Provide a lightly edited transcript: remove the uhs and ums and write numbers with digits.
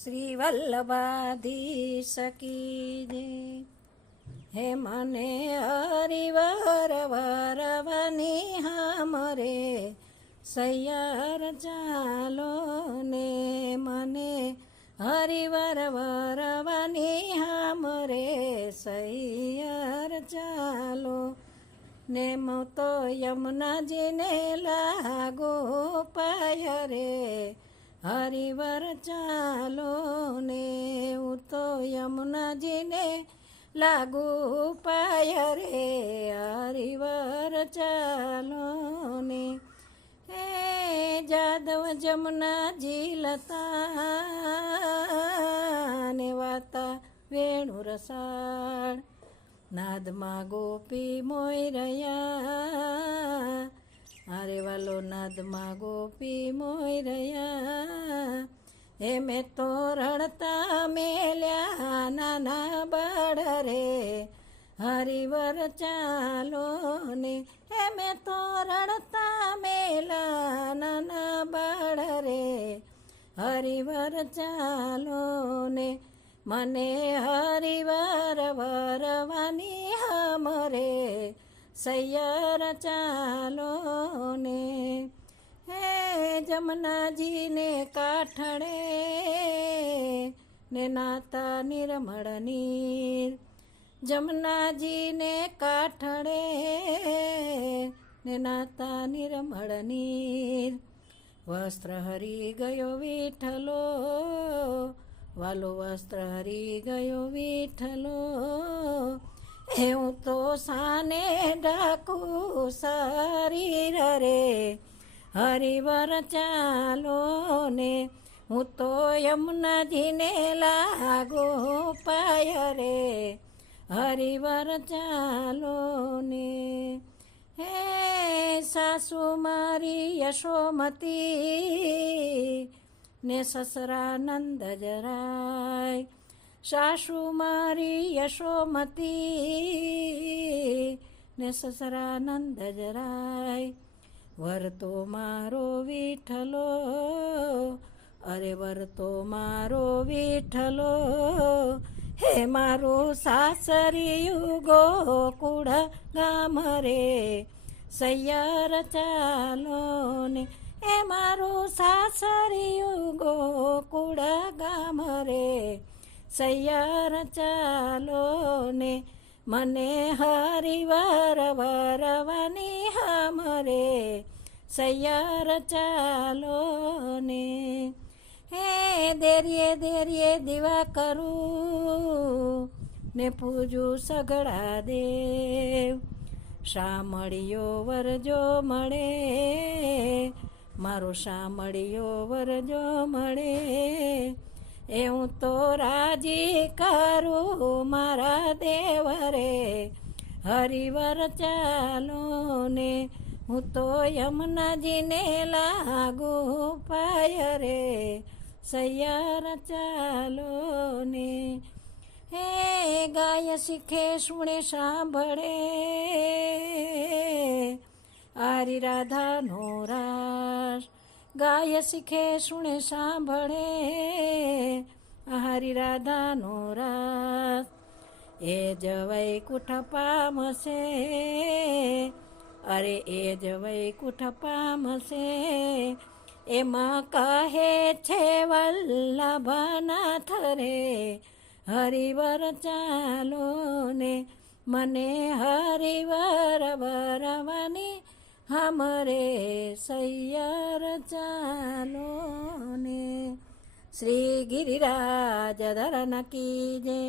શ્રી વલ્લભાધીશ કી જય. હે મને હરિવાર વરવાની હામરે સૈયાર ચાલો ને, મને હરિવાર વરવાની હામરે સૈયાર ચાલો ને, હું તો યમુનાજીને લાગો પાય રે હરિવાર ચાલો ને, હું તો યમુનાજીને લાગુ પાય રે હરિવાર ચાલો ને. હે જાદવ જમુનાજી લતા ને વાતા વેણુ રસાળ, નાદમાં ગોપી મોય રહ્યા, અરે વાલો નાદમાં ગોપી મોય રહ્યા. હે મેં તો રડતા મેલ્યા નાના બાળ રે હરિવાર ચાલો ને, હે મેં તો રડતા મેલ્યા નાના બાળ રે હરિવાર ચાલો ને, મને હરિવાર વરવાની હામરે સૈયાર ચાલો ને. હે જમનાજીને કાઠડે ને નાતા નિર્મળ નીર, જમનાજીને કાઠડે ને નાતા નિર્મળ નીર. વસ્ત્ર હરી ગયો વિઠ્ઠલો, વાલો વસ્ત્ર હરી ગયો વિઠ્ઠલો. હું તો સાને ઢાકું શરીર રે હરિવાર ચાલો ને, હું તો યમુનાજીને લાગો પાય રે હરિવાર ચાલો ને. હે સાસુ મારી યશોમતી ને સસરા નંદ જરાય, સાસુ મારી યશોમતી ને સસરા નંદ જરાય. વરતો મારો વિઠ્ઠલો, અરે વરતો મારો વિઠ્ઠલો. હે મારું સાસરિયું ગોકુળ ગામ રે સૈયાર ચાલો ને, એ મારું સાસરિયું ગોકુળ ગામ રે સૈયાર ચાલો ને, મને હરિવાર વરવાની હામરે સૈયાર ચાલો ને. હે દેરીએ દેરીએ દીવા કરું ને પૂજું સગડા દેવ, શામળિયો વરજો મળે મારો શામળિયો વરજો મળે. એ હું તો રાજી કરું મારા દેવરે હરિવાર ચાલો ને, હું તો યમુનાજીને લાગુ પાય રે સૈયાર ચાલો ને. હે ગાય શીખે સુણે સાંભળે આરી રાધાનો રાસ, ગાય શીખે સુણે સાંભળે હારી રાધાનો રાસ. એ જવાય કુઠ પામશે, અરે એ જવાય કુઠ પામશે, એમાં કહે છે વલ્લભનાથ રે હરિવાર ચાલો ને, મને હરિવાર વરવાની હામરે સૈયાર ચાલો ને. શ્રી ગિરિરાજ ધરન કી જય.